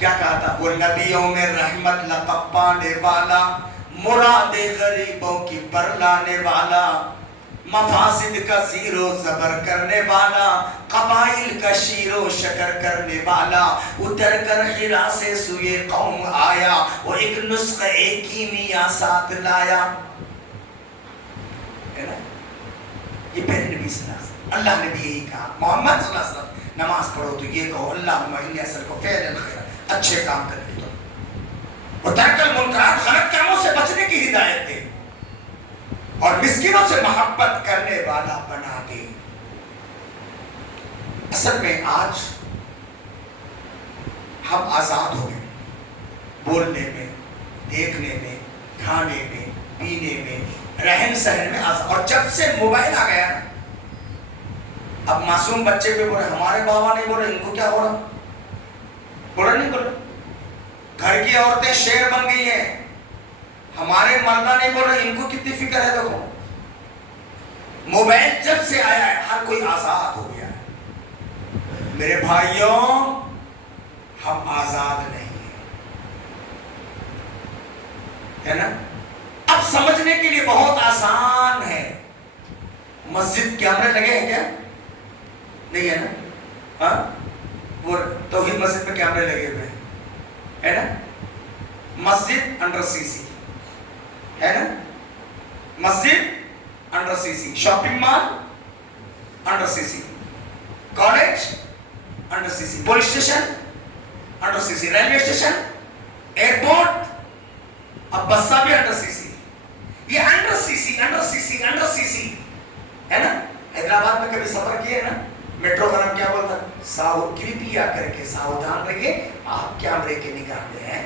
کیا کہا تھا؟ وہ نبیوں میں رحمت لقب پانے والا، مراد غریبوں کی پر لانے والا، مفاسد کا زیر و زبر کرنے والا، قبائل کا شیر و شکر کرنے والا، اتر کر حرا سے سوئے قوم آیا، وہ ایک نسخہ ایک کیمیا ساتھ لایا. یہ پہلے نبی صلی اللہ علیہ وسلم، اللہ نے بھی یہی کہا. محمد صلی اللہ علیہ وسلم نماز پڑھو تو یہ کہو اللہم انی اسألک فعل الخیر، اچھے کام کرنے کی توفیق، اور ترک المنکرات، غلط کاموں سے بچنے کی ہدایت دے، اور مسکینوں سے محبت کرنے والا بنا دے. اصل میں آج ہم آزاد ہو گئے، بولنے میں، دیکھنے میں، کھانے میں، پینے میں، رہن سہن میں آزاد. اور جب سے موبائل آ گیا نا، اب معصوم بچے پہ بولے ہمارے بابا نہیں بولے، ان کو کیا ہو رہا؟ بولا نہیں بولا. گھر کی عورتیں شیر بن گئی ہیں، ہمارے مردہ نہیں بول رہے، ان کو کتنی فکر ہے. دیکھو موبائل جب سے آیا ہے ہر کوئی آزاد ہو گیا ہے. میرے بھائیوں ہم آزاد نہیں ہے نا. اب سمجھنے کے لیے بہت آسان ہے. مسجد کیمرے لگے ہیں کیا؟ نہیں ہے نا. ہاں وہ توحید مسجد میں کیمرے لگے ہوئے ہیں ہے نا. مسجد انڈر سی سی ہے نا. مسجد انڈر سی سی، شاپنگ مال انڈر سی سی، کالج انڈر سی سی، پولیس اسٹیشن انڈر سی سی، ریلوے اسٹیشن، ایئرپورٹ، اب بسا بھی انڈر سی سی. یہ انڈر سی سی انڈر سی سی انڈر سی سی ہے نا. حیدرآباد میں کبھی سفر کیے نا، میٹرو کا نام کیا بولتا؟ کرپیا کر کے ساودھان رہیے آپ کیمرے کے نگاہ میں ہیں.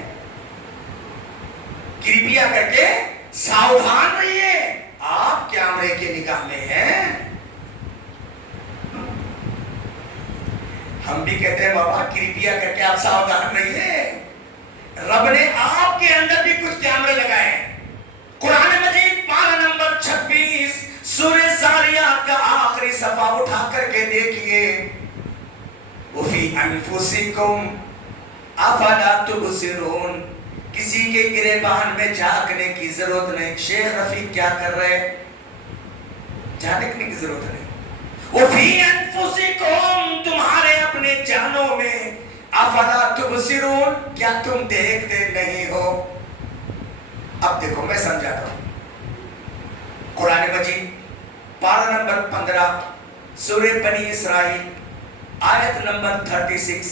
کرپیا کر کے ساودھان رہیے آپ کیمرے کے نگاہ میں ہیں. ہم بھی کہتے ہیں بابا کرپیا کر کے آپ ساودھان رہیے. رب نے آپ کے اندر بھی کچھ کیمرے لگائے ہیں. قرآن مجید پارہ نمبر 26 سورہ زاریات کا آخری صفحہ اٹھا کر کے دیکھیے. وَفِي أَنفُسِكُمْ أَفَلَا تُبْصِرُونَ. کسی کے گریبان میں جھانکنے کی ضرورت نہیں. شیخ رفیق کیا کر رہے؟ جھانکنے کی ضرورت نہیں. وَفِي أَنفُسِكُمْ تمہارے اپنے جانوں میں. أَفَلَا تُبْصِرُونَ کیا تم دیکھتے نہیں ہو؟ اب دیکھو میں سمجھاتا ہوں. قرآن مجید پارہ نمبر 15 سورہ بنی اسرائیل آیت نمبر 36.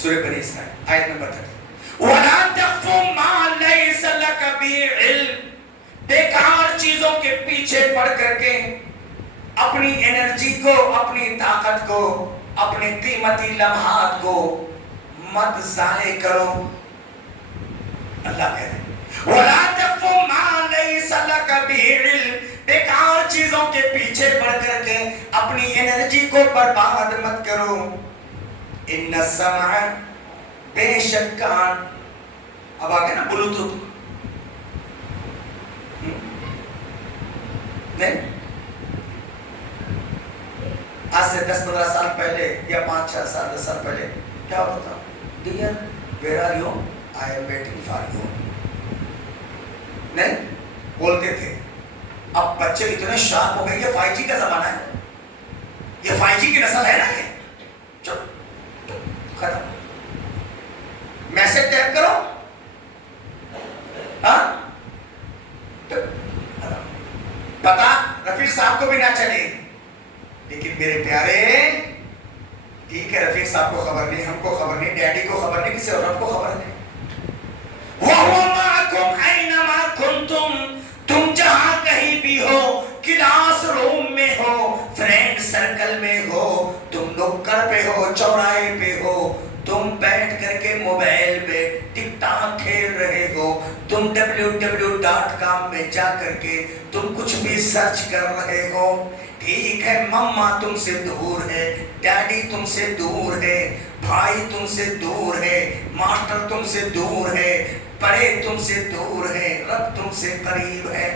سورہ بنی اسرائیل آیت نمبر 36. وَلَا تَقْفُ مَا لَيْسَ لَكَ بِهِ عِلْمٌ. بیکار چیزوں کے پیچھے پڑ کر کے اپنی انرجی کو، اپنی طاقت کو، اپنے قیمتی لمحات کو مت ضائع کرو. اللہ کہہ رہے وَلَا تَقْفُ مَا لَيْسَ لَكَ بِهِ عِلْمٌ. بیکار چیزوں کے پیچھے پڑ کر کے اپنی انرجی کو برباد مت کرو. ان السمع بے شک کان. اب آگے نا بلوٹوتھ نہیں، آج سے 10-15 سال پہلے یا 5-6 سال 10 سال پہلے کیا ہوتا تھا؟ Dear where are you, I am waiting for you. نہیں بولتے تھے. اب بچے اتنے شارپ ہو گئے. یہ 5G کا زمانہ ہے، یہ 5G کی نسل ہے نا. یہ چپ ختم. میسج ٹائپ کرو، ہاں پتا رفیق صاحب کو بھی نہ چلے. لیکن میرے پیارے ٹھیک ہے رفیق صاحب کو خبر نہیں، ہم کو خبر نہیں، ڈیڈی کو خبر نہیں، کسی اور کو خبر نہیں. وَهُوَ مَعَكُمْ أَيْنَمَا كُنْتُمْ. تم جہاں کہیں بھی ہو، کلاس روم میں ہو، فرینڈ سرکل میں ہو، تم نکڑ پہ ہو، چوراہے پہ ہو، تم بیٹھ کر کے موبائل پہ ٹک ٹاک کھیل رہے ہو، تم www.com میں جا کر کے تم کچھ بھی سرچ کر رہے ہو. ٹھیک ہے مما تم سے دور ہے، ڈیڈی تم سے دور ہے، بھائی تم سے دور ہے، ماسٹر تم سے دور ہے، پڑے تم سے دور ہے، رب تم سے قریب ہے.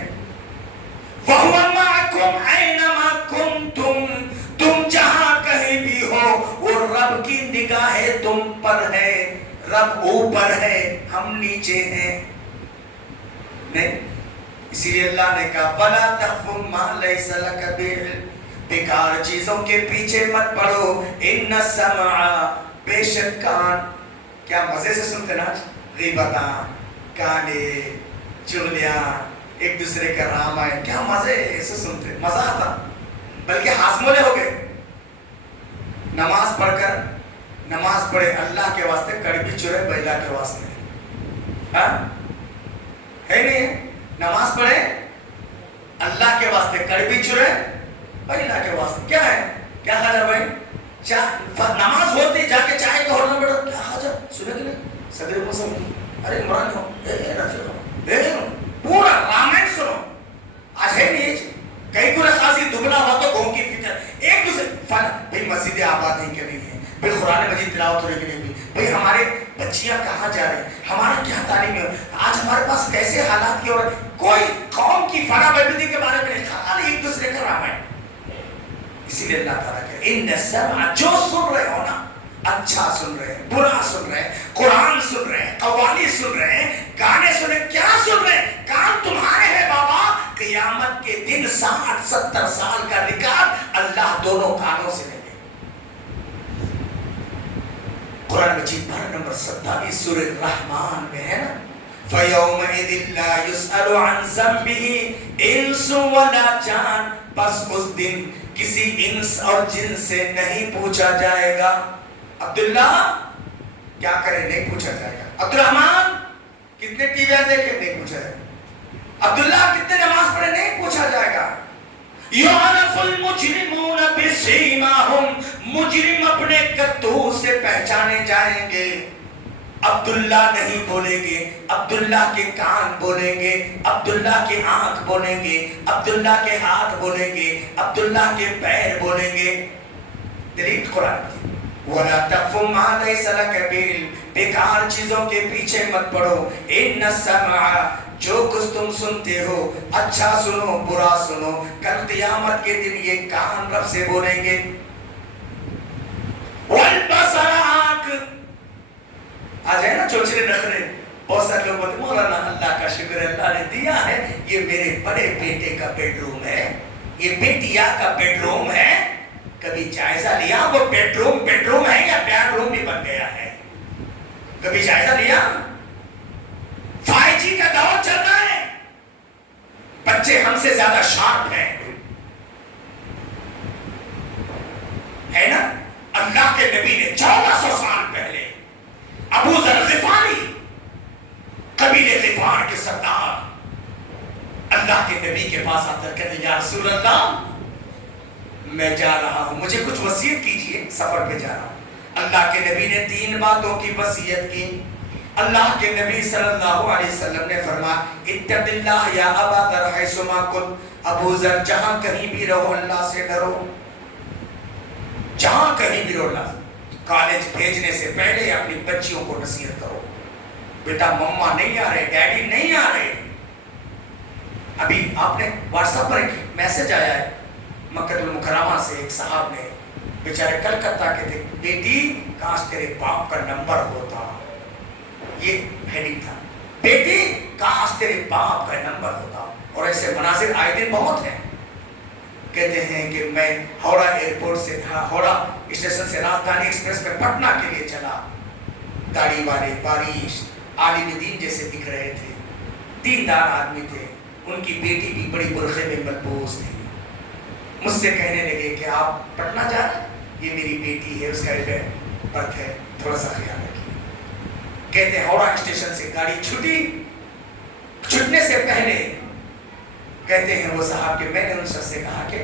وَهُوَ مَعَكُمْ أَيْنَمَا كُنْتُمْ. تم جہاں کہیں بھی ہو وہ رب کی نگاہیں تم پر ہے، رب اوپر ہے ہم نیچے ہیں. نہیں، اسی لیے اللہ نے کہا وَلَا تَخْفُ مَا لَيْسَ لَكَ بِعِلْمٍ، بیکار چیزوں کے پیچھے مت پڑو. اِنَّ السَّمْعَ، بے شک کان، کیا مزے سے سنتے نا غیبتاں، گانے، چغلیاں، ایک دوسرے کا رامائن، کیا مزے سے سنتے، مزہ آتا. بلکہ ہاضمولے ہو گئے. نماز پڑھ کر، نماز پڑھے اللہ کے واسطے، کڑبی چورے بیلا کے واسطے. ہاں ہے نہیں؟ نماز پڑھے اللہ کے واسطے، کڑبی چورے بیلا کے واسطے. کیا ہے؟ کیا خیال ہے بھائی؟ نماز ہوتی جا کے چائے کا ہورنا بیٹھو، کیا خاجہ سنے کہ نہیں؟ صدر مسلم، ارے عمران ہو، رفیق ہو، پورا رامائن سنو. آج ہے نہیں کئی گنا خاصی دبلا ہوا تو قوم کی فکر ایک دوسرے بھائی مسجدیں آباد ہیں کہ نہیں ہے، بھائی قرآن مجید تلاوت ہو رہی کہ نہیں بھی، بھائی ہمارے بچیاں کہاں جا رہے ہیں، ہمارا کیا تعلیم ہے، آج ہمارے پاس کیسے حالات کی، اور کوئی قوم کی فنا بہبودی کے بارے میں نہیں، خالی ایک دوسرے کا رامائن. اسی لیے اللہ تعالیٰ کہ ان السمع، جو سن رہے ہو نا، اچھا سن رہے ہیں، برا سن رہے ہیں، قرآن سن رہے ہیں، قوالی سن رہے ہیں، گانے سن رہے ہیں، کیا سن رہے ہیں؟ کام تمہارے ہیں بابا. قیامت کے دن 60-70 سال کا ریکارڈ اللہ دونوں کانوں سے لے گے. قرآن مجید پارہ نمبر 27 سورہ الرحمن میں ہے نا، فَيَوْمَئِذٍ لَا يُسْأَلُ عَنْ ذَنبِهِ إِنسٌ وَلَا جَانٌ، بس اس دن کسی انس اور جن سے نہیں پوچھا جائے گا. عبداللہ کیا کرے، نہیں پوچھا جائے گا. عبدالرحمن کتنے ٹی ویاں دیکھے، نہیں پوچھا جائے گا. عبداللہ کتنے نماز پڑھے، نہیں پوچھا جائے گا. یعرف المجرمون بسیماہم، مجرم اپنے کرتوت سے پہچانے جائیں گے. عبداللہ نہیں بولیں گے، عبداللہ کے کان بولیں گے، عبداللہ کے آنکھ بولیں گے، عبداللہ کے ہاتھ بولیں گے، عبداللہ کے پیر بولیں گے. دلیل قرآن کی وَلَا تَقْفُ مَا لَيْسَ لَكَ بِعِلْمٍ، بیکار چیزوں کے پیچھے مت پڑو. اِنَّ السَّمْعَ، جو کچھ تم سنتے ہو، اچھا سنو برا سنو، کل قیامت کے دن یہ کان رب سے بولیں گے. وَالْبَصَرَ، آنکھ. آج ہے نا چوچرے نخرے، بہت سارے لوگ بولتے مولانا اللہ کا شکر ہے، اللہ نے دیا ہے، یہ میرے بڑے بیٹے کا بیڈ روم ہے، یہ بیٹیا کا بیڈ روم ہے. کبھی جائزہ لیا وہ بیڈ روم ہے یا بیڈ روم بھی بن گیا ہے؟ کبھی جائزہ لیا؟ 5G کا دور چل رہا ہے، بچے ہم سے زیادہ شارپ ہیں، ہے نا؟ اللہ کے نبی نے 1400 سال پہلے ابو ذر غفاری، قبیلے غفار کے سردار، اللہ کے نبی کے پاس آ کر کہتے یا رسول اللہ میں جا رہا ہوں، مجھے کچھ وصیت کیجئے، سفر پہ جا رہا ہوں. اللہ کے نبی نے 3 باتوں کی وصیت کی. اللہ کے نبی صلی اللہ علیہ وسلم نے فرمایا اتق اللہ یا ابا ذر حیث ما کنت، ابو ذر جہاں کہیں بھی رہو اللہ سے ڈرو، جہاں کہیں بھی رہو اللہ سے. کالج بھیجنے سے پہلے اپنی بچیوں کو نصیحت کرو، بیٹا مما نہیں آ رہے، ڈیڈی نہیں آ رہے. ابھی آپ نے واٹس ایپ پر ایک میسج آیا ہے مکہ المکرمہ سے، ایک صاحب نے بیچارے کلکتہ کے تھے، بیٹی کاش تیرے باپ کا نمبر ہوتا، یہ ہیڈنگ تھا، بیٹی کاش تیرے باپ کا نمبر ہوتا. اور ایسے مناظر آئے دن بہت ہیں. کہتے ہیں کہ میں ہاوڑا ایئرپورٹ سے ہاوڑا اسٹیشن سے راجدھانی ایکسپریس میں پٹنہ کے لیے چلا، داڑھی والے بارش عالم دین جیسے دکھ رہے تھے، دیندار آدمی تھے، ان کی بیٹی بھی بڑی برقعے میں ملبوس تھی. مجھ سے کہنے لگے کہ آپ پٹنہ جا رہے ہیں، یہ میری بیٹی ہے، اس کا برتھ ہے، تھوڑا سا خیال رکھیے. کہتے ہیں ہاوڑا اسٹیشن سے گاڑی چھٹنے سے پہلے کہتے ہیں وہ صاحب کہ میں نے ان شخص سے کہا کہ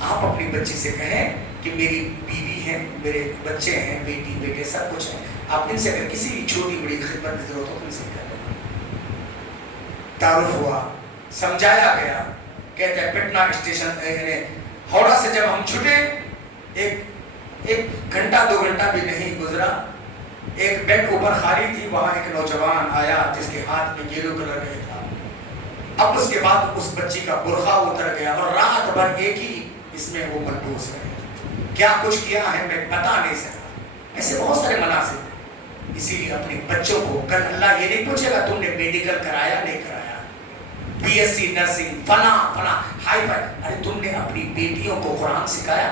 آپ اپنی بچی سے کہیں کہ میری بیوی ہے، میرے بچے ہیں، بیٹی بیٹے سب کچھ ہیں، آپ ان سے اگر کسی بھی چھوٹی بڑی خدمت کی ضرورت ہو تو ان سے کہہ دیں. تعارف ہوا، سمجھایا گیا. کہتے ہیں پٹنہ اسٹیشن ہاوڑا سے جب ہم چھٹے، ایک گھنٹہ 2 گھنٹہ بھی نہیں گزرا، ایک بیڈ اوپر خالی تھی، وہاں ایک نوجوان آیا جس کے ہاتھ میں یلو کلر کا تھا. اب اس کے بعد اس بچی کا برقع اتر گیا اور رات بھر ایک ہی اس میں وہ ملبوس رہے. کیا کچھ کیا ہے میں بتا نہیں سکتا. ایسے بہت سارے مناظر. اسی لیے اپنے بچوں کو کل اللہ یہ نہیں پوچھے گا تم نے میڈیکل کرایا نہیں کرایا, بی ایس سی نرسنگ فلاں فلاں ہائی فائی. ارے تم نے اپنی بیٹیوں کو قرآن سکھایا؟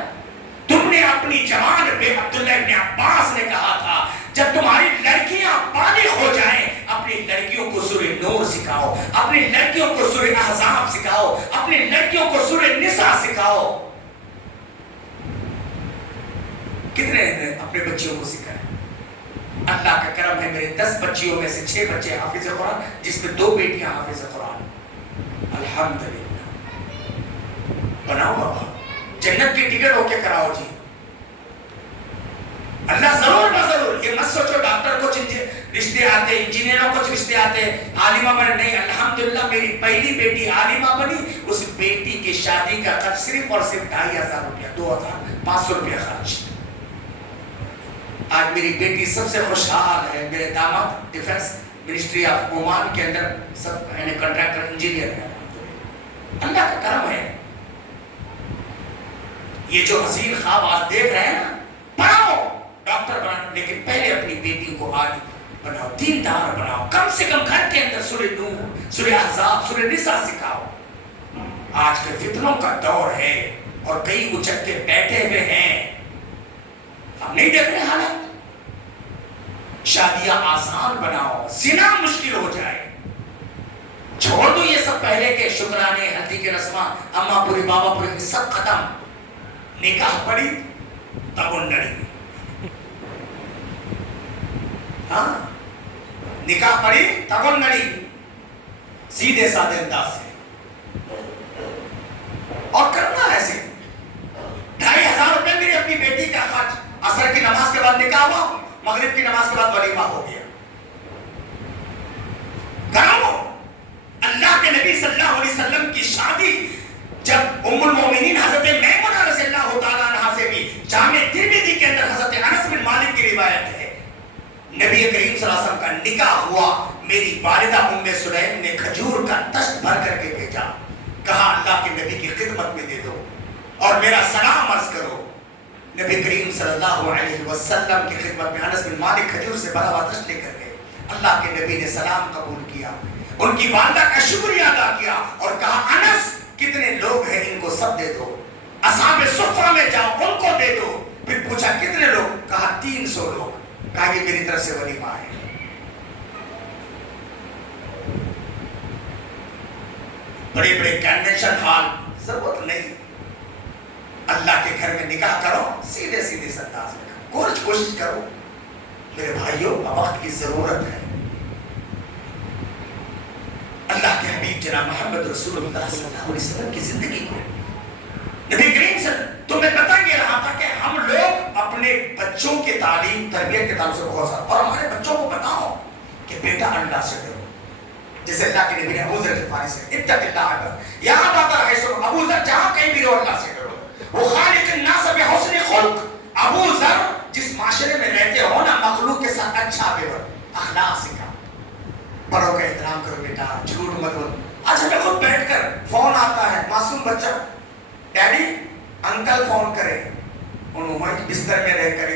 تم نے اپنی جوان بے عبداللہ ابن عباس نے کہا تھا جب تمہاری لڑکیاں بالغ ہو جائیں اپنی لڑکیوں کو سورہ نور سکھاؤ, اپنی لڑکیوں کو سورہ احزاب سکھاؤ, اپنی لڑکیوں کو سورہ نساء سکھاؤ. کتنے نے اپنے بچیوں کو سکھایا؟ اللہ کا کرم ہے میرے 10 بچیوں میں سے 6 بچے حافظ قرآن, جس میں 2 بیٹیاں حافظ قرآن. الحمدللہ. بناؤ بابا, جنت کی ٹکٹ ہو کے کراؤ جی. اللہ ضرور نہ ضرور یہ مت سوچو ڈاکٹر کو رشتے آتے, انجینئروں کو رشتے آتے, عالمہ بنے. نہیں, الحمدللہ میری پہلی بیٹی عالمہ بنی, اس بیٹی کی شادی کا خرچ صرف اور صرف 2500 روپیہ, 2500 روپیہ خرچ. آج میری بیٹی سب سے خوشحال ہے. میرے داماد ڈیفنس منسٹری آف عمان کے اندر سب کنٹریکٹر انجینئر ہے. اللہ کا کرم ہے. یہ جو حسین خواب آج دیکھ رہے ہیں نا, پڑھاؤ ڈاکٹر بنانا, لیکن پہلے اپنی بیٹی کو آج بناؤ, دیندار بناؤ. کم سے کم گھر کے اندر سورہ نور, سورہ احزاب, سورہ نساء سکھاؤ. آج کے فتنوں کا دور ہے اور کئی اچک کے بیٹھے ہوئے ہیں. ہم نہیں دیکھ رہے حالات. شادیاں آسان بناؤ, زنا مشکل ہو جائے. چھوڑ دو یہ سب پہلے کے شکرانے, ہلدی کے رسماں, اماں پوری بابا پوری, سب ختم. نکاح پڑی تب نڑی. ہاں, نکاح پڑی تب نڑی, سیدھے سادے انداز سے. اور کرنا ایسے 2500 روپے میری اپنی بیٹی کا خرچ. عصر کی نماز کے بعد نکاح ہوا, مغرب کی نماز کے بعد ولیمہ ہو گیا. کراؤ. اللہ کے نبی صلی اللہ علیہ وسلم کی شادی جب ام المومنین حضرت میمونہ رضی اللہ تعالیٰ عنہا سے بھی, جامع ترمذی کے اندر حضرت انس بن مالک کی روایت ہے, نبی کریم صلی اللہ علیہ وسلم کا نکاح ہوا. میری والدہ ام سلیم نے کھجور کا تشت بھر کر کے بھیجا, کہا اللہ کے نبی کی خدمت میں دے دو اور میرا سلام عرض کرو. نبی کریم صلی اللہ علیہ وسلم کی خدمت میں انس بن مالک کھجور سے بھرا ہوا تشت لے کر گئے. اللہ کے نبی نے سلام قبول کیا, ان کی والدہ کا شکریہ ادا کیا اور کہا انس کتنے لوگ ہیں ان کو سب دے دو. اصحاب صفہ میں جاؤ ان کو دے دو. پھر پوچھا کتنے لوگ, کہا 300 لوگ. کہا کہ میری طرف سے ولیمہ ہے. بڑے بڑے کنونشن ہال ضرورت نہیں. اللہ کے گھر میں نکاح کرو, سیدھے سیدھے انداز میں کوشش کرو. میرے بھائیوں, وقت کی ضرورت ہے. اللہ کے حبیب جناب محمد رسول اللہ صلی اللہ علیہ وسلم کی زندگی کو نبی کریم سے تمہیں پتہ یہ رہا تھا کہ ہم لوگ اپنے بچوں کی تعلیم تربیت کے تعلق سے بہت سارا, اور ہمارے بچوں کو بتاؤ کہ بیٹا اللہ سے ڈرو. جیسے اللہ کے نبی نے ابو ذر غفاری سے اتق اللہ, یہاں بات ہے سو ابو ذر جہاں کہیں بھی رہو اللہ سے ڈرو. وہ خالق الناس بحسن خلق. ابو ذر جس معاشرے میں رہتے ہو نا, مخلوق کے ساتھ اچھا بہتر اخلاق سکھا. بڑوں کا احترام کرو بیٹا, جھوٹ مت بولو. آج ہمیں خود بیٹھ کر فون آتا ہے, معصوم بچہ, ڈیڈی انکل فون کرے, انہوں بستر میں رہ کر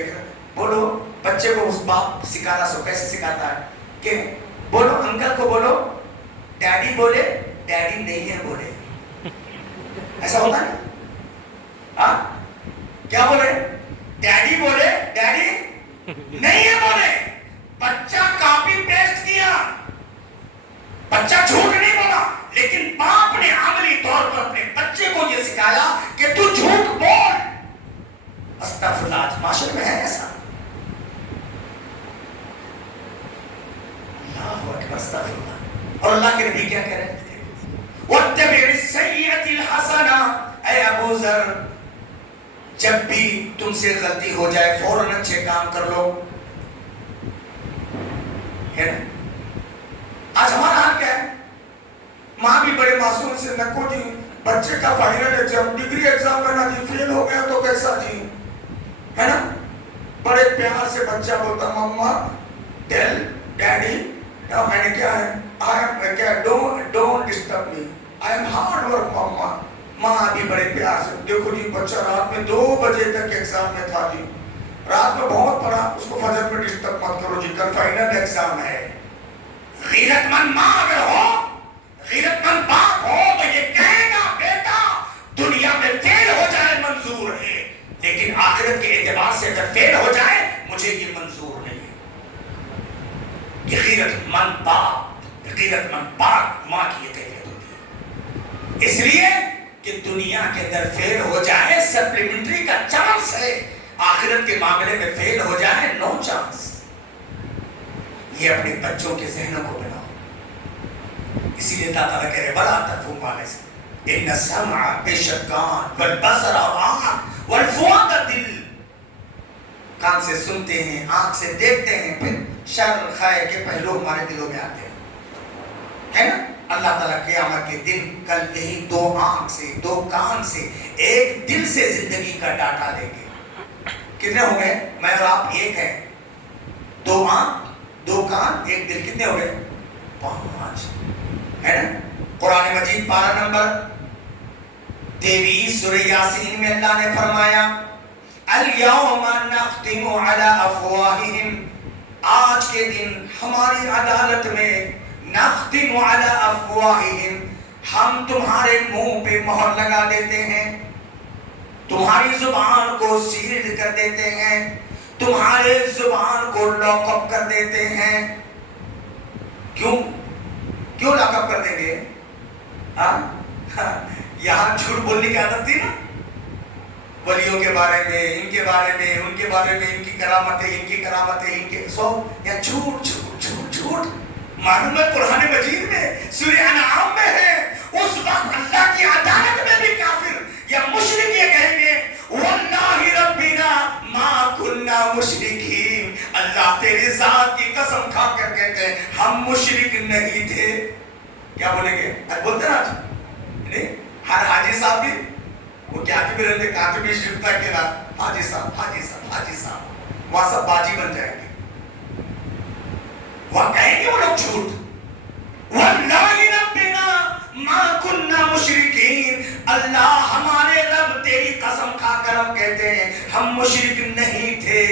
بولو. بچے کو اس باپ سکھانا سو کیسے سکھاتا ہے کہ بولو انکل کو بولو, ڈیڈی بولے ڈیڈی نہیں ہے بولے. ایسا ہوتا ہے ہاں, کیا بولے, ڈیڈی بولے ڈیڈی نہیں ہے بولے. بچہ کاپی پیسٹ کیا, بچہ جھوٹ نہیں بولا, لیکن باپ نے عملی طور پر اپنے بچے کو یہ سکھایا کہ تو جھوٹ بول. استغفر اللہ, معاشرے میں ہے ایسا. اللہ اکبر, استغفر اللہ. اور اللہ کے نبی کیا کہہ رہے تھے, وَاتَّبِعِ السَّيِّئَةِ الْحَسَنَةَ. اے ابو ذر, جب بھی تم سے غلطی ہو جائے فوراً اچھے کام کر لو. ہے نا, آج ہمارا حال کیا ہے, ماں بھی بڑے معصوم سے نکو جی بچے کا فائنل ایگزام, ڈگری ایگزام کرنا جی, فیل ہو گیا تو کیسا جی, ہے نا. بڑے پیار سے بچہ بولتا مما ٹیل ڈیڈی, میں نے کیا ہے, don't disturb me, I am hard work mama. ماں بھی بڑے پیار سے, دیکھو جی بچہ رات میں 2 بجے تک ایگزام میں تھا جی, رات میں بہت پڑھا، اس کو فجر میں ڈسٹرب مت کرو جی، کل فائنل ایگزام ہے۔ غیرت مند ماں اگر ہو، غیرت مند باپ ہو تو یہ کہے گا بیٹا دنیا میں فیل ہو جائے منظور ہے، لیکن آخرت کے اعتبار سے اگر فیل ہو جائے مجھے یہ منظور نہیں ہے۔ یہ غیرت مند باپ، غیرت مند باپ ماں کی یہ کیفیت ہوتی ہے۔ اس لیے کہ دنیا کے اندر فیل ہو جائے سپلیمنٹری کا چانس ہے، آخرت کے معاملے میں فیل ہو جائے نو چانس۔ یہ اپنے بچوں کے ذہنوں کو بناؤ۔ اسی لیے اللہ تعالیٰ کہہ رہے بڑا تفہیم والے سے ان السمع بے شک کان والبصر اور آنکھ والفؤاد دل، کان سے سنتے ہیں، آنکھ سے دیکھتے ہیں، پھر شر خیر کے پہلو ہمارے دلوں میں آتے ہیں، ہے نا؟ اللہ تعالیٰ قیامت کے دن کل یہی دو آنکھ سے، دو کان سے، ایک دل سے زندگی کا ڈاٹا لیں گے۔ کتنے ہو گئے؟ میں اور آپ ایک ہیں، دو آنکھ، دو کان، ایک دل، کتنے ہو گئے؟ 5، ہے نا؟ قرآن مجید پارہ نمبر 23 سورہ یاسین میں اللہ نے فرمایا الیوم نختم علی افواہہم، آج کے دن ہماری عدالت میں نختم علی افواہہم، ہم تمہارے منہ پہ مہر لگا دیتے ہیں، تمہاری زبان کو سیل کر دیتے ہیں، تمہارے زبان کو لاک اپ کر دیتے ہیں۔ کیوں لاک اپ کر دیں گے؟ یہاں جھوٹ بولنے کی عادت تھی نا، ولیوں کے بارے میں، ان کے بارے میں، ان کے بارے میں، ان کی کرامتیں، ان کی کرامتیں، ان کے سو یا جھوٹ جھوٹ جھوٹ جھوٹ۔ معلوم ہے قرآن مجید میں سورہ انعام میں ہے، اس وقت اللہ کی عدالت میں بھی کافر یا مشرک یہ کہیں گے واللہ ربنا ما کننا مشرکین، اللہ تیری ذات کی قسم کھا کر کہتے ہیں ہم مشرک نہیں تھے۔ کیا بولیں گے؟ بولتے نا آج نہیں، ہر حاجی صاحب بھی وہ کاتب رہتے، کاتب شرطہ کے نام حاجی صاحب حاجی صاحب حاجی صاحب، وہاں سب باجی بن جائیں گے، وہاں کہیں گے وہ لوگ جھوٹ واللہ ربنا ما کننا مشرکین، اللہ ہمارے رب تیری قسم کھا کر ہم کہتے ہیں ہم مشرک نہیں تھے۔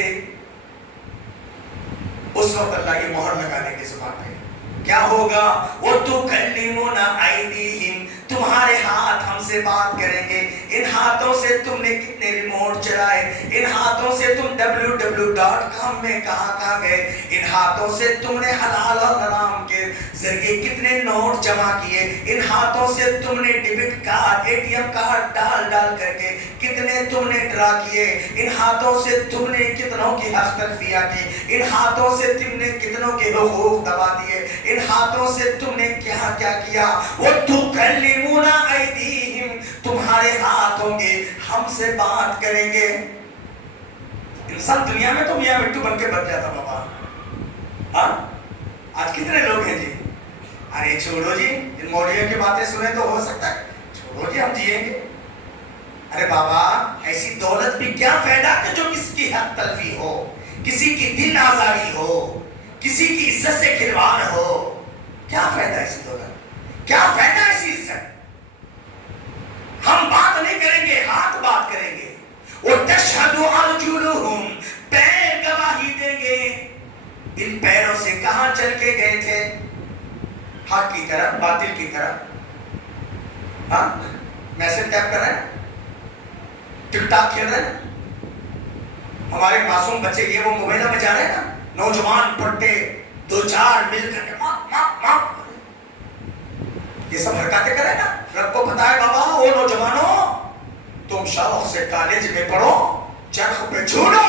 اس وقت اللہ یہ مہر لگا دے گے زبان پہ، کیا ہوگا؟ وَتُكَلِّمُنَا أَيْدِيهِمْ، تمہارے ہاتھ ہم سے بات کریں گے، ان ہاتھوں سے تم نے کتنے ریموٹ چلائے، ان ہاتھوں سے تم www.com میں کہاں گئے، ان ہاتھوں سے تم نے حلال اور حرام کے ذریعے کتنے نوٹ جمع کیے، ان ہاتھوں سے تم نے debit card, A T M card ڈال کر کے کتنے تم نے ڈرا کیے، ان ہاتھوں سے تم نے کتنوں کی حق تلفیہ کی، ان ہاتھوں سے تم نے کتنوں کے حقوق دبا دیے، ان ہاتھوں سے تم نے کیا کیا۔ وَتُكَلِّمُنَا أَيْدِيهِمْ، تمہارے ہاتھ ہوں گے، ہم سے بات کریں گے۔ انسان دنیا میں تو میاں مٹو بن کے بچ جاتا بابا، ہاں آج کتنے لوگ ہیں جی، ارے چھوڑو جی ان مولویوں کی باتیں سنیں تو ہو سکتا ہے، چھوڑو جی ہم جیئیں گے۔ ارے بابا ایسی دولت بھی کیا فائدہ کہ جو کسی کی حق تلفی ہو، کسی کی دل آزاری ہو، کسی کی عزت سے کھلواڑ ہو، کیا فائدہ ایسی دولت، کیا فائدہ ایسی عزت؟ ہم بات نہیں کریں گے، ہاتھ بات کریں گے۔ وَتَشْهَدُ أَرْجُلُهُمْ، پیر گواہی دیں گے، ان پیروں سے کہاں چل کے گئے تھے، حق کی طرف باطل کی طرف۔ ہاں میسج ٹیپ کر رہے ہیں، ٹک ٹاک کھیل رہے ہیں، ہمارے معصوم بچے یہ وہ موبائلوں میں جا رہے ہیں نا، نوجوان پٹے دو چار مل کر کے یہ سب حرکاتیں کریں نا۔ رب کو پتا ہے بابا وہ نوجوانوں تم شوق سے کالج میں پڑھو چرخ پہ جھولو،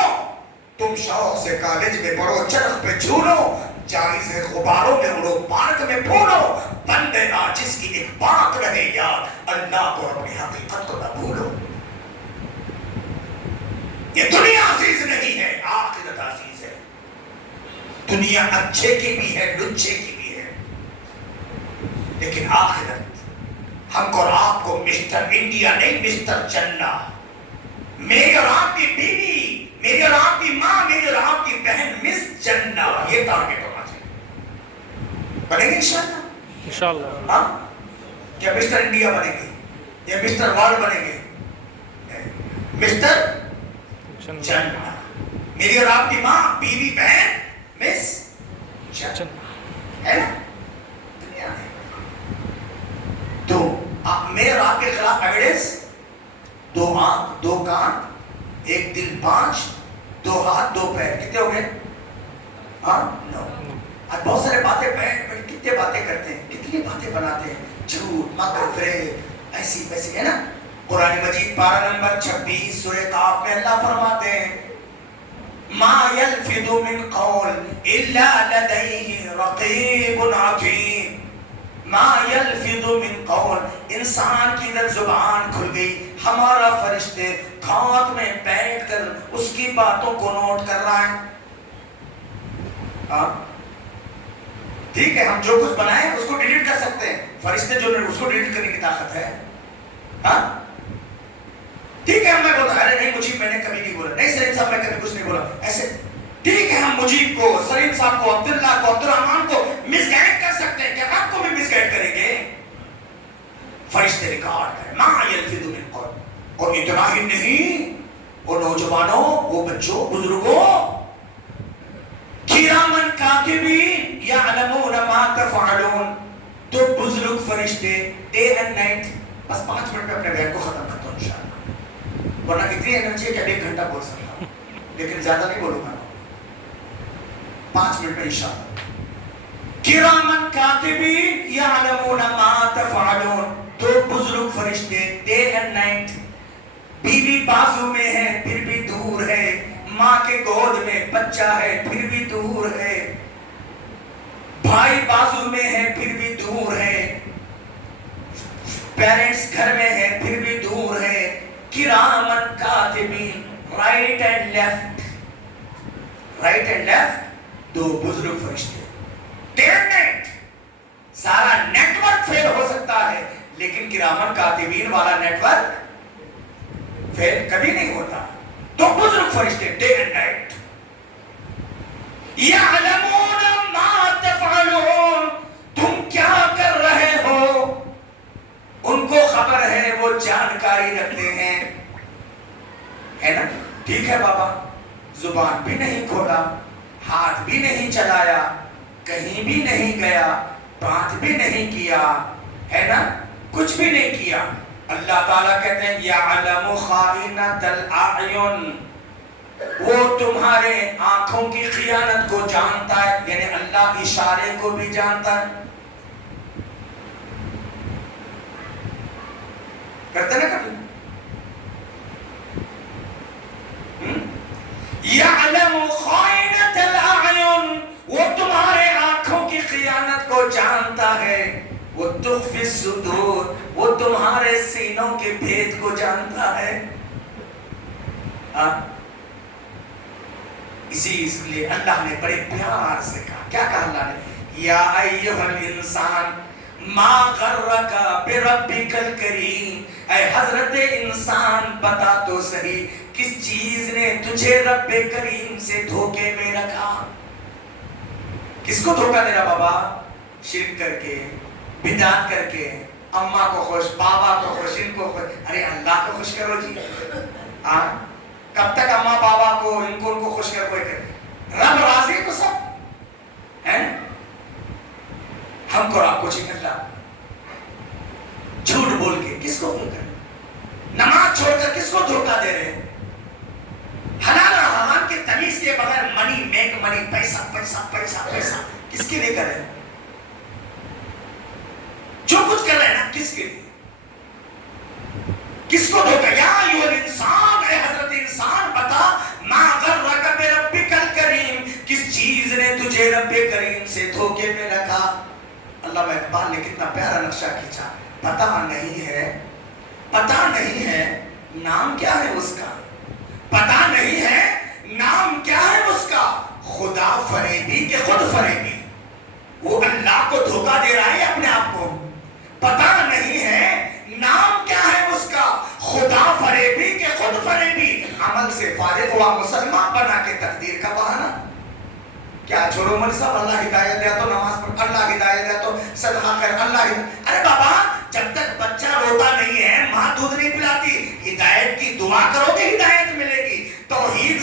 تم شوق سے کالج میں پڑھو چرخ پہ جھولو، جائز غباروں میں اڑو پارک میں پھولو، بندے عاجز کی ایک بات رہے یاد، اللہ کو اپنی حقیقت کو نہ بھولو۔ یہ دنیا عزیز نہیں ہے، آخرت عزیز ہے۔ دنیا اچھے کی بھی ہے لچھے کی بھی ہے، لیکن آخرت ہم کو اور آپ کو مسٹر انڈیا نہیں مسٹر چننا، میری اور آپ کی بیوی، میری اور آپ کی ماں، میری اور آپ کی بہن مس چننا، یہ ٹارگٹ ہونا چاہیے۔ بنیں گے انشاءاللہ؟ انشاءاللہ۔ ہاں کیا مسٹر انڈیا بنیں گے یا مسٹر ورلڈ بنیں گے؟ مسٹر چننا، میری اور آپ کی ماں، بیوی، بہن، مس ہے نا دنیا میں. تو میرے اور آپ کے خلاف ایویڈنس 2 آنکھ 2 کان 1 دل 5 2 ہاتھ 2 پیر، کتنے ہو گئے؟ ہاں 9. آج بہت سارے باتیں بیٹھ کتنے باتیں کرتے ہیں، کتنی باتیں بناتے ہیں، جھوٹ مکر فریب ایسی ویسی، ہے نا. قرآن مجید پارہ نمبر 26 سورہ قاف میں اللہ فرماتے ہیں ما یلفظ من قول الا لدیہ رقیب عتید. ما یلفظ من قول، انسان کی اگر زبان کھل گئی، ہمارا فرشتے کھات میں بیٹھ کر اس کی باتوں کو نوٹ کر رہا ہے. ہاں ٹھیک ہے، ہم جو کچھ بنائیں اس کو ڈیلیٹ کر سکتے ہیں، فرشتے جو اس کو ڈیلیٹ کرنے کی طاقت ہے. ہاں ٹھیک ہے، میں بولتا ارے نہیں مجیب میں نے کبھی نہیں بولا، نہیں سلیم صاحب میں کبھی کچھ نہیں بولا ایسے. ٹھیک ہے، ہم مجیب کو، سلیم صاحب کو، عبداللہ کو، عبدالرحمان کو مس گائیڈ کر سکتے ہیں، کیا آپ کو بھی مس گائیڈ کریں گے؟ فرشتے ریکارڈ کریں ما یلفظ من قول. اور اتنا ہی نہیں، وہ نوجوانوں، وہ بچوں، بزرگوں، کِرَامًا کَاتِبِینَ یعلمون ما تفعلون. تو بزرگ فرشتے ڈے اینڈ نائٹ. بس 5 منٹ میں اپنے بیان کو ختم کرتا ہوں انشاءاللہ، ورنہ اتنی انرجی ہے کہ 1 گھنٹہ بول سکتا ہوں، لیکن زیادہ نہیں بولوں گا. 5 منٹ میں انشاءاللہ. کِرَامًا کَاتِبِینَ یعلمون ما تفعلون. تو بزرگ فرشتے ڈے اینڈ نائٹ. بیوی بازو میں ہے پھر بھی دور ہے، ماں کے گود میں بچہ ہے پھر بھی دور ہے، بھائی بازو میں ہے پھر بھی دور ہے، پیرنٹس گھر میں ہے پھر بھی دور ہے. کِرَامًا کَاتِبِینَ، right and left, right and left 2 بزرگ فرشتے. Day and night. سارا نیٹ ورک فیل ہو سکتا ہے لیکن کِرَامًا کَاتِبِینَ والا نیٹ ورک فیل کبھی نہیں ہوتا. تو بزرگ فرشتے ڈے اینڈ نائٹ. یعلمون ما تفعلون، تم کیا کر رہے ہو ان کو خبر ہے، وہ جانکاری رکھتے ہیں، ہے نا. ٹھیک ہے بابا، زبان بھی نہیں کھولا، ہاتھ بھی نہیں چلایا، کہیں بھی نہیں گیا، بات بھی نہیں کیا، ہے نا، کچھ بھی نہیں کیا. اللہ تعالیٰ کہتے ہیں یعلم خائنۃ الاعین، وہ تمہارے آنکھوں کی خیانت کو جانتا ہے، یعنی اللہ اشارے کو بھی جانتا ہے. کرتے نا کبھی. یعلم خائنۃ الاعین، وہ تمہارے آنکھوں کی خیانت کو جانتا ہے. وتخفی الصدور، وہ تمہارے سینوں کے بھید کو جانتا ہے. اسی لیے اللہ نے بڑے پیار سے کہا، کیا کہا اللہ نے؟ یا ایھا الانسان ما غرک بربک الکریم، اے حضرت انسان بتا تو صحیح کس چیز نے تجھے رب کریم سے دھوکے میں رکھا. کس کو دھوکا دے رہا بابا؟ شرک کر کے، بدعت کر کے، اماں کو خوش، بابا کو خوش، ان کو خوش. ارے اللہ کو خوش کرو جی. ہاں کب تک اماں بابا کو ان کو خوش کر کوئی کرے؟ رب راضی تو سب ہے. ہم کو آپ کو چکن لا جھوٹ بول کے کس کو دھوکا، نماز چھوڑ کر کس کو دھوکا دے رہے ہیں، حلال اور حرام کے تمیز کے بغیر منی میک منی، پیسہ پیسہ پیسہ پیسہ کس کے لیے کر رہے ہیں؟ جو کچھ کر رہے ہیں نا کس کے لیے؟ کس کو دھوکا؟ یا ایھا الانسان، اے حضرت انسان بتا ما غرک بربک الکریم، کس چیز نے تجھے رب کریم سے دھوکے میں رکھا. علامہ اقبال نے کتنا پیارا نقشہ کھینچا. پتہ نہیں ہے، پتہ نہیں ہے نام کیا ہے اس کا، پتہ نہیں ہے نام کیا ہے اس کا، خدا فریبی کہ خود فریبی. وہ اللہ کو دھوکا دے رہا ہے اپنے آپ کو. پتہ نہیں ہے نام کیا ہے اس کا، خدا فریبی کہ خود فریبی. عمل سے فارغ ہوا مسلمان بنا کے تقدیر کا بہانہ. کیا چھوڑو مل صاحب، اللہ ہدایت دیا تو نماز پڑھ، اللہ ہدایت دیا تو صدقہ کر، اللہ ہدایت. ارے بابا جب تک بچہ روتا نہیں ہے، ماں دودھ نہیں پلاتی، ہدایت کی دعا کرو گے ہدایت ملے گی. توحید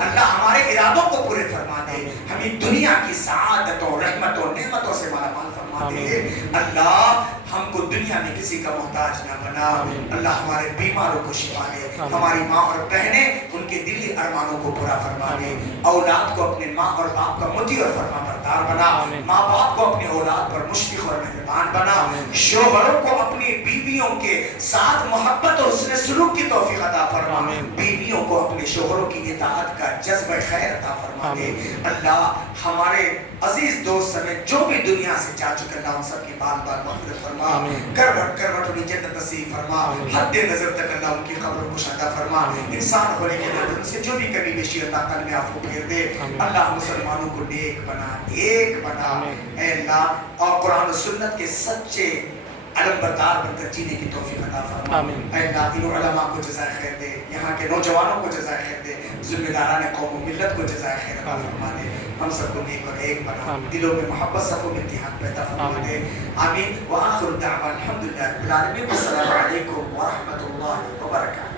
اللہ ہمارے ارادوں کو پورے فرما دے, ہمیں دنیا کی سعادتوں رحمتوں نعمتوں سے مالا مال فرما دے. اللہ ہم کو دنیا میں کسی کا محتاج نہ بنا. اللہ ہمارے بیماروں کو شفا دے, ہماری ماں اور بہنیں ان کے دلی ارمانوں کو پورا فرما دے. اولاد کو اپنے ماں اور باپ کا مطیع اور فرما بردار بنا, ماں باپ کو اپنے اولاد پر مشفق اور مہربان بنا, شوہروں کو اپنی بیویوں کے ساتھ محبت اور حسن سلوک کی توفیق عطا فرما, بیویوں کو اپنے شوہروں کی اطاعت کا جذبہ خیر عطا فرما دے. اللہ ہمارے عزیز دوست سمیت جو بھی دنیا سے جا چکے اللہ ان سب کی بار بار مغفرت فرما, کروٹ کروٹ انہیں جنت نصیب فرما, حد نظر تک اللہ ان کی قبروں کو شادہ فرما. انسان ہونے کے لیے ان سے جو بھی کمی بیشی اللہ قلب عفو پھیر دے. اللہ مسلمانوں کو نیک بنا, ایک بنا اے اللہ, اور قرآن و سنت کے سچے علم بردار بن کر جینے کی توفیق عطا فرما. اے اللہ ان علماء کو جزائے خیر دے, یہاں کے نوجوانوں کو جزائے خیر دے, ذمہ داران قوم و ملت کو جزائے خیر عطا فرما دے. ہم سب کو نیک اور ایک بنا, دلوں میں محبت صفوں میں اتحاد پیدا فرما دے. آمین. وآخر دعوانا الحمدللہ رب العالمین. السلام علیکم ورحمۃ اللہ وبرکاتہ.